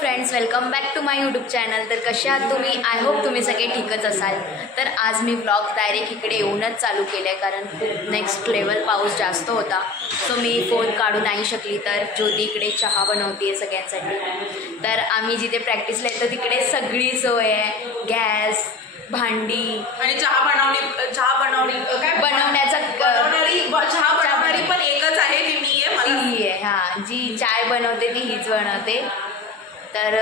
Friends, welcome back to my YouTube channel. तर कसे आहात तुम्ही? आय होप तुम्ही सगळे ठीकच असाल. तर आज मी ब्लॉग डायरेक्ट इकडे येऊनच चालू केलं आहे, कारण खूप नेक्स्ट लेवल पाऊस जास्त होता. सो मी फोन काढू नाही शकली. तर ज्योती इकडे चहा बनवते आहे सगळ्यांसाठी. तर आम्ही जिथे प्रॅक्टिसला येतो तिकडे सगळी सोय आहे, गॅस, भांडी आणि चहा बनवणारी पण एकच आहे, ती मी आहे. हां, जी चाय बनवते ती हीच बनवते. तर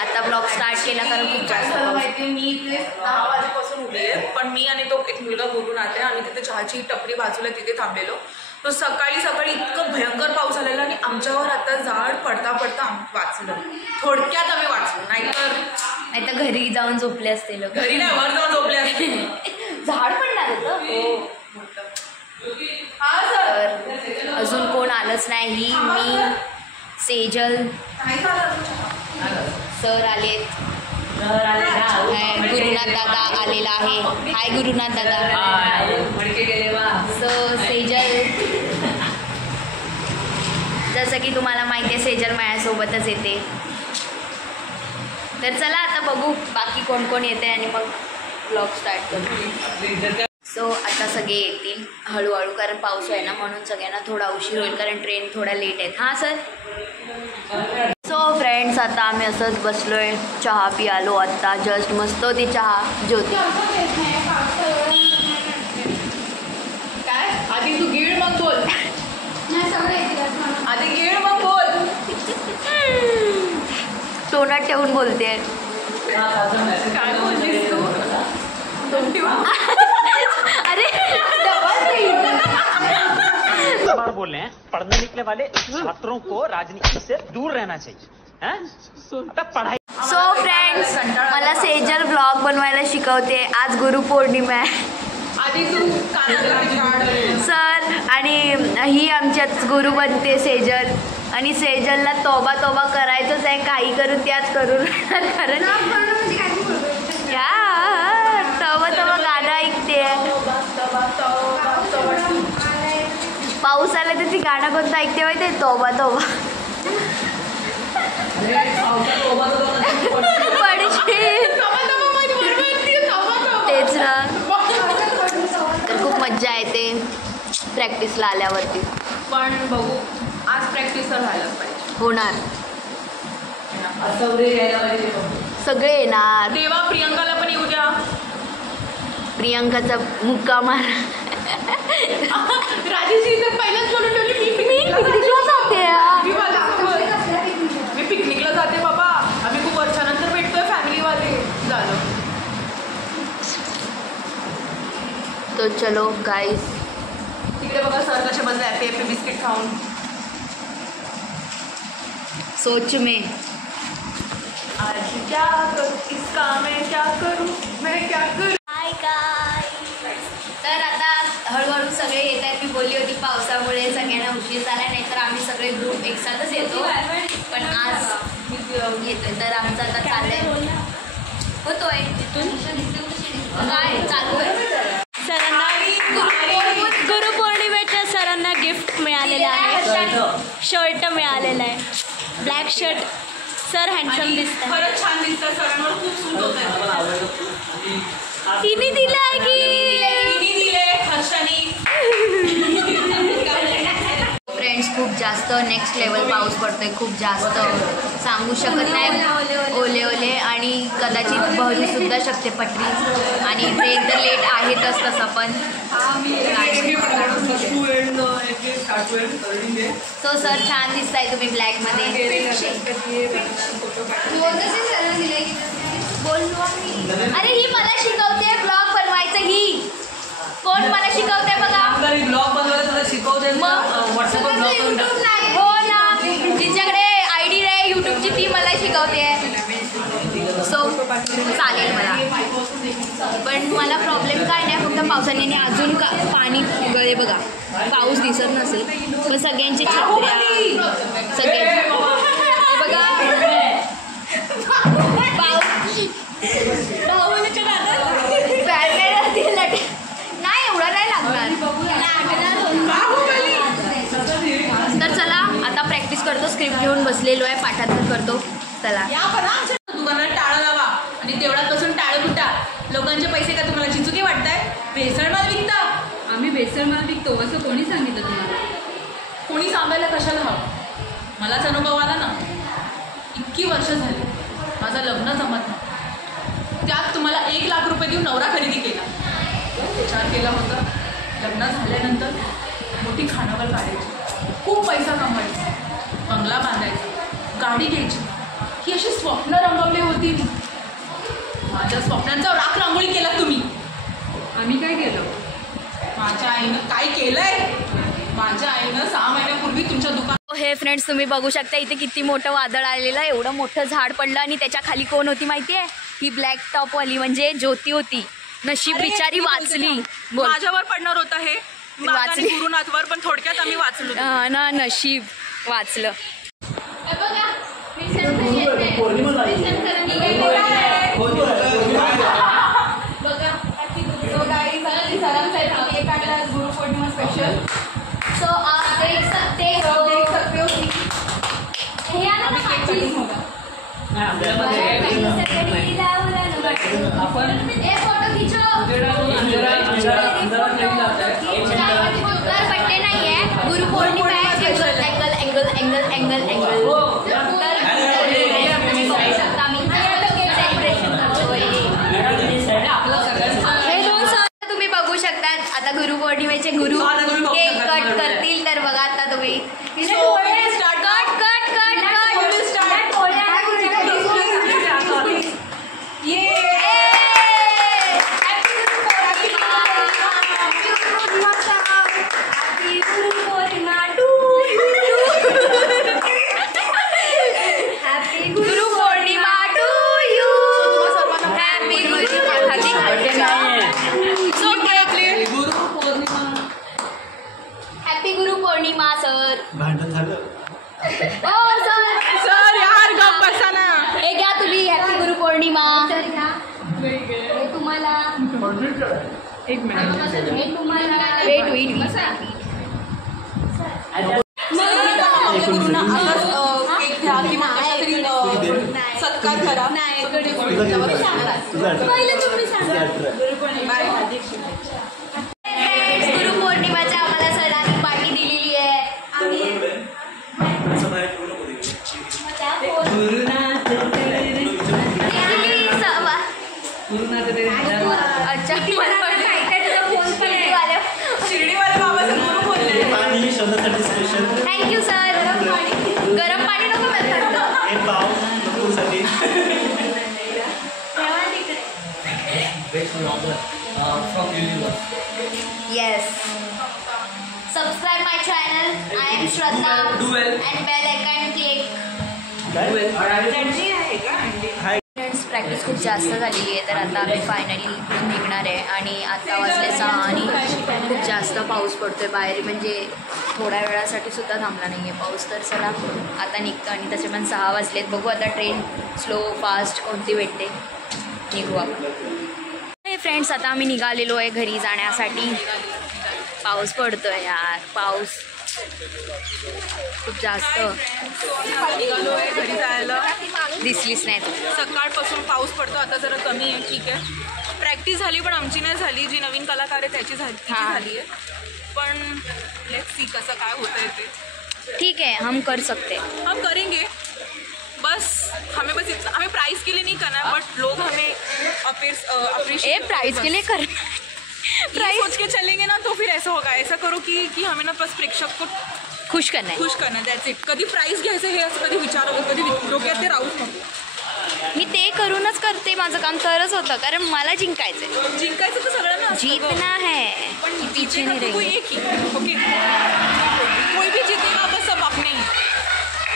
आता ब्लॉग स्टार्ट केला, कारण खूप जास्त माहिती. मी इथे 10 वाजेपासून उभी आहे, पण मी आणि तो एक मुलगा बोलून आले. आम्ही तिथे चहाची टपरी बाजूला तिथे थांबलेलो. तो सकाळी इतकं भयंकर पाऊस आलेला आणि आमच्यावर आता झाड पडता वाचलं. थोडक्यात आम्ही वाचलो, नाहीतर घरी जाऊन झोपले असते लोक. घरी नाही, वर जाऊन झोपले असते. झाड पडणार होतं. तर अजून कोण आलंच नाही. मी, सेजल, सर आलेत, गुरुनाथ दादा आलेला आहे. हाय गुरुनाथ दादा. सो सेजल, जसं की तुम्हाला माहिती आहे, सेजल माझ्यासोबतच येते. तर चला आता बघू बाकी कोण कोण येते आणि मग ब्लॉग स्टार्ट करू. सो आता सगळे येतील हळूहळू, कारण पाऊस आहे ना, म्हणून सगळ्यांना थोडा उशीर होईल, कारण ट्रेन थोडा लेट आहेत. हां सर. सो फ्रेंड्स, आता आम्ही असंच बसलोय, चहा पियालो आत्ता जस्ट. मस्त होती चहा. ज्योती काय आधी तू गिळ मग बोल. आधी गिळ मग बोल. तोंडात ठेवून बोलते. काय बोललीस तू? अरे बार बोल रहे हैं, पढ़ने निकले वाले छात्रों को राजनीति से दूर रहना चाहिए. पढ़ाई. सो फ्रेंड्स, मला सेजल ब्लॉग बनवायला शिकवते. आज गुरुपौर्णिमा आहे. आधी तू सर, आणि ही आमच्यात गुरु बनते सेजल. आणि सेजलला तोबा करायचंच आहे, काही करून त्याच करून. कारण या तोबा गाणं ऐकते. पाऊस आला तर ती गाणं कोणतं ऐकते माहिती आहे? तोबा तेच ना. तर खूप मज्जा येते प्रॅक्टिसला आल्यावरती. पण बघू, आज प्रॅक्टिस तर व्हायलाच पाहिजे. होणार, सगळे येणार. तेव्हा प्रियंकाला पण येऊ द्या. प्रियंकाचा मुक्का मार. राजेशी तर पहिलाच बोलून ठेवली, मी पिकनिकला जाते. मी पिकनिकला जाते बाबा. आम्ही खूप वर्षानंतर भेटतोय फॅमिलीवाले. झालं. तो चलो गाईस. तिकडे बघा सर कसे बसले हॅपी बिस्किट खाऊन. सोच में आज क्या करूं, इसका मैं क्या करूं. Hi guys. तर आता हळूहळू सगळे येत आहेत. मी बोलली होती पावसामुळे सगळ्यांना उशीर झाला, नाहीतर आम्ही सगळे ग्रुप एकसाथच येतो, पण आज येतोय. तर आमचं आता चाललंय, होतोय काय चालू आहे. सरांना गुरुपौर्णिमेच्या सरांना गिफ्ट मिळालेलं आहे. शर्ट मिळालेलं आहे, ब्लॅक शर्ट. सर हँडसम दिसतात. खरंच छान दिसतात. सरांवर खूप सूट होत आहे. तिने दिलं आहे की फ्रेंड्स, खूप जास्त नेक्स्ट लेवल पाऊस पडतोय. खूप जास्त सांगू शकत नाही. ओले आणि कदाचित बहरू सुद्धा शकते पटरी. आणि ट्रेन तर लेट आहेतच तसं पण. सो सर छान दिसताय तुम्ही ब्लॅकमध्ये. अरे ही मला शिकवते ब्लॉग बनवायचं. ही कोण मला शिकवते बघा. ब्लॉग बनवायला शिकवते. हो ना, जिच्याकडे आयडी आहे यूट्यूबची ती मला शिकवते. सो चालेल मला. पण मला प्रॉब्लेम काय नाही, फक्त पावसाने. आणि अजून पाणी गळे बघा. पाऊस दिसत नसेल पण सगळ्यांची छत्र्या, सगळ्यांची बघा. नाही एवढा नाही लागणार. तर चला आता प्रॅक्टिस करतो. स्क्रिप्ट घेऊन बसलेलो आहे, पाठांतर करतो. चला या पण आमच्या दुकानात टाळं लावा आणि तेवढ्यात बसून टाळं कुटा. लोकांचे पैसे का तुम्हाला चिचुके वाटताय? भेसळ माल विकता. आम्ही बेसळ माल विकतो असं कोणी सांगितलं तुम्हाला? कोणी सांगायला कशाला हवं? मलाच अनुभव आला ना. इतकी वर्ष झाली माझं लग्न जमत नाही, त्यात तुम्हाला 1 लाख रुपये देऊन नवरा खरेदी केला. विचार केला होता लग्न झाल्यानंतर मोठी खानावर काढायची, खूप पैसा कमवायचा, बंगला बांधायचा, गाडी घ्यायची. ही अशी स्वप्न रंगवली होती मी. माझ्या स्वप्नांचा राख रांगोळी केला तुम्ही. आम्ही काय केलं? माझ्या आईनं काय केलंय? माझ्या आईनं 6 महिन्यापूर्वी तुमच्या दुकान. हे फ्रेंड्स तुम्ही बघू शकता इथे किती मोठं वादळ आलेलं, एवढं मोठं झाड पडलं आणि त्याच्या खाली कोण होती माहिती आहे? ही ब्लॅक टॉप वाली म्हणजे ज्योती होती. नशीब बिचारी वाचली. बोल. माझ्यावर पडणार होतं हे वाचली. गुरुनाथवर, पण थोडक्यात आम्ही वाचलो. ना नशीब वाचलं. गुरुपौर्णिमा स्पेशल. सो आप देख सकते हो फोटो खींचो. बड्डे नाही आहे, गुरु पौर्णिमा आहे. Angle angle angle angle angle हे 2 सण तुम्ही बघू शकता. आता गुरु पौर्णिमेचे गुरु केक कट करतील तर बघा आता तुम्ही. कट कट कट भांडण झालं. सर यार गप बसा ना. हे घ्या तुम्ही. हॅपी गुरु पौर्णिमा. हे तुम्हाला. एक मिनिट. हे तुम्हाला. वेट गुरुना आताच केक घ्या किंवा कशातरी सत्कार करा. गुरु पौर्णिमाच्या आम्हाला सरांनी पार्टी दिलेली आहे. अच्छा शिर्डीवाले बाबाचं गुरु बोलले. पाणी शोधासाठी स्पेशल. Thank you sir. गरम पाणी नको हे पाव साठी. Yes. Subscribe my channel. I am Shraddha and bell icon click. Friends practice खूप जास्त झालेली आहे, तर आता आम्ही फायनली इकडून निघणार आहे. आणि आता वाजले 6 आणि खूप जास्त पाऊस पडतो आहे बाहेर, म्हणजे थोड्या वेळासाठी सुद्धा थांबला नाही आहे पाऊस. तर चला आता निघतो. आणि तसे पण 6 वाजलेत. बघू आता ट्रेन स्लो फास्ट कोणती भेटते, निघू आपण. हे फ्रेंड्स आता आम्ही निघालेलो आहे घरी जाण्यासाठी. पाऊस पडतो आहे यार, पाऊस खूप जास्त. निघालोय घरी जायला. दिसलीच नाही तू. सकाळपासून पाऊस पडतो, आता जरा कमी आहे. ठीक आहे, प्रॅक्टिस झाली पण आमची नाही झाली. जी नवीन कलाकार आहे त्याची झाली आहे. पण लेट्स सी कसं काय होतंय ते. ठीक है, हम कर सकते. हम करेंगे. बस हमें इतना, हमें प्राइस के लिए नहीं करना है, बट लोग हमें अप्रिशिएट प्राइस के लिए कर प्राइस सोच के चलेंगे ना तो फिर ऐसा होगा. ऐसा करो की हमें ना बस प्रेक्षक को खुश करना है. खुश करना, दॅट्स इट. कधी प्राइस घ्यायचं हे असं कधी विचार वगैरे कधी डोक्यात ते राहूच नको. मी ते करूनच करते माझं काम, तरच होतं, कारण मला जिंकायचंय. जिंकायचं तर सगळ्यांना जीतना है पण पीछे नहीं कोई रहेंगे. एक ही. ओके, कोई भी जीतेगा बस सब अपने ही,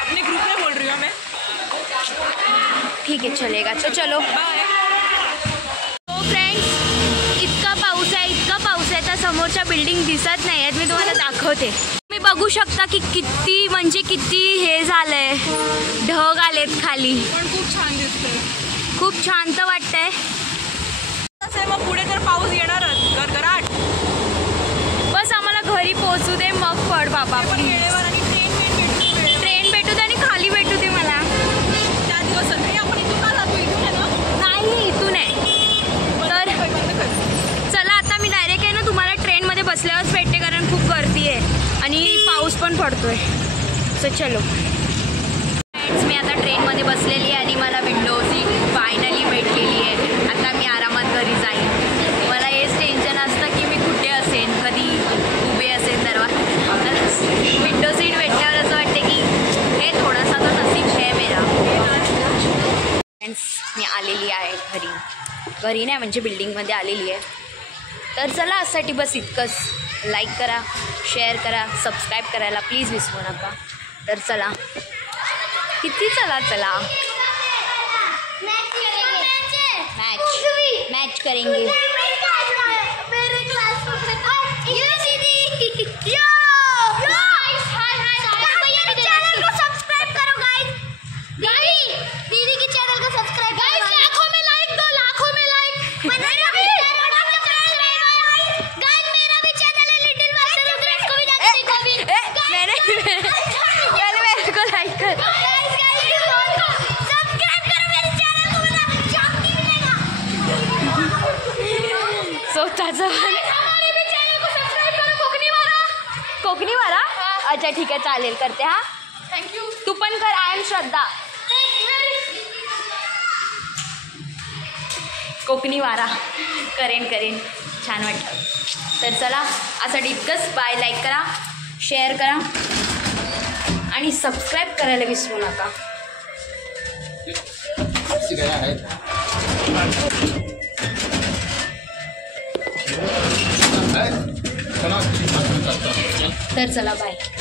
अपने ग्रुप में बोल रही हूँ मैं. ठीक है चलेगा. तो चलो बाय. तो फ्रेंड्स इतका पाऊस आहे तर समोरच्या बिल्डिंग दिसत नाही आहेत. मी तुम्हाला दाखवते. मी बघू शकता की किती म्हणजे किती हे झालंय, ढग आलेत खाली. पण खूप छान दिसतंय, खूप शांत वाटतंय. मग पुढे तर पाऊस येणारच गरगराट. बस आम्हाला घरी पोहोचू दे, मग पड बाबा पण प्लीज. वेळेवर आणि ट्रेन भेटू ट्रेन भेटू दे आणि खाली भेटू दे मला. त्या दिवस जातोय. सो चलो फ्रेंड्स, मी आता ट्रेनमध्ये बसलेली आहे आणि मला विंडो सीट फायनली भेटलेली आहे. आता मी आरामात घरी जाईन. मला हेच टेन्शन असतं की मी कुठे असेन, कधी उभे असेन दरवाजा. विंडो सीट भेटल्यावर असं वाटते की हे थोडासा तो नसीब है मेरा. फ्रेंड्स, मी आलेली आहे घरी नाही म्हणजे बिल्डिंगमध्ये आलेली आहे. तर चला, आजसाठी बस इतकंच. लाईक करा, शेअर करा, सबस्क्राईब करायला प्लीज विसरू नका. तर चला, किती चला मैच करेंगे. दीदी की चैनल को सब्सक्राइब गाइस. लाखों में लाइक दो, लाखों में लाइक. मेरा भी चैनल है लिटिल मास्टर उग्रेश को भी जाके देखो अभी. मैंने पहले मेरे को लाइक कर. सब्सक्राइब करो मेरे चैनल को, मुझे शांति मिलेगा. स्वतःचं हमारे भी चैनल को सब्सक्राइब करो. कोकणी वारा. अच्छा ठीक आहे, चालेल, करते. हा, थैंक यू. तू पण कर. आय एम श्रद्धा. कोकणी वारा करेन. छान वाटतं. तर चला, आजसाठी इतकंच. बाय. लाईक करा, शेअर करा आणि सबस्क्राईब करायला विसरू नका. तर चला, बाय.